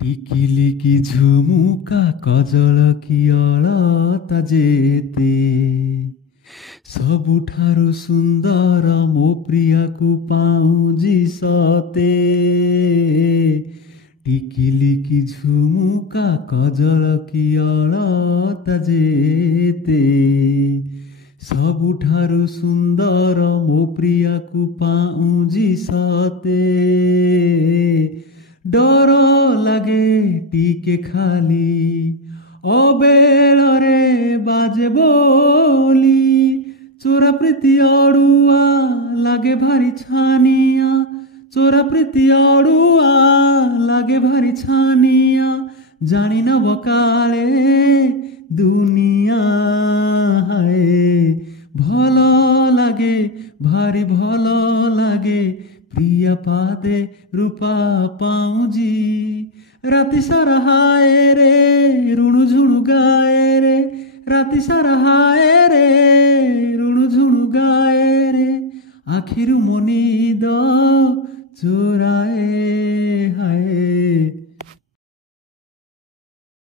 ଟିକିଲିକି ଝୁମୁକା କଜଳ କି ଅଳତା ଯେତେ ସବୁଠାରୁ ସୁନ୍ଦର ମୋ ପ୍ରିୟାକୁ ପାଉଁଜି ସତେ। ଟିକିଲିକି ଝୁମୁକା କଜଳ କି ଅଳତା ଯେତେ ସବୁଠାରୁ ସୁନ୍ଦର ମୋ ପ୍ରିୟାକୁ ପାଉଁଜି ସତେ। ଡର ଲାଗେ ଟିକେ ଖାଲି ଅବେଳରେ ବାଜେ ବୋଲି, ଚୋରା ପ୍ରୀତି ଅଡୁଆ ଲାଗେ ଭାରି ଛାନିଆ, ଚୋରା ପ୍ରୀତି ଅଡୁଆ ଲାଗେ ଭାରି ଛାନିଆ, ଜାଣି ନବ କାଳେ ଦୁନିଆ। ହାଏ ଭଲ ଲାଗେ ଭାରି ଭଲ ଲାଗେ ପ୍ରିୟା ପାଦେ ରୂପା ପାଉଁଜି। ରାତି ସାରା ହାଏ ରେ ରୁଣୁ ଝୁଣୁ ଗାଏ ରେ, ରାତି ସାରା ହାଏ ରେ ରୁଣୁ ଝୁଣୁ ଗାଏ ରେ, ଆଖିରୁ ମୋ ନିଦ ଚୋରାଏ।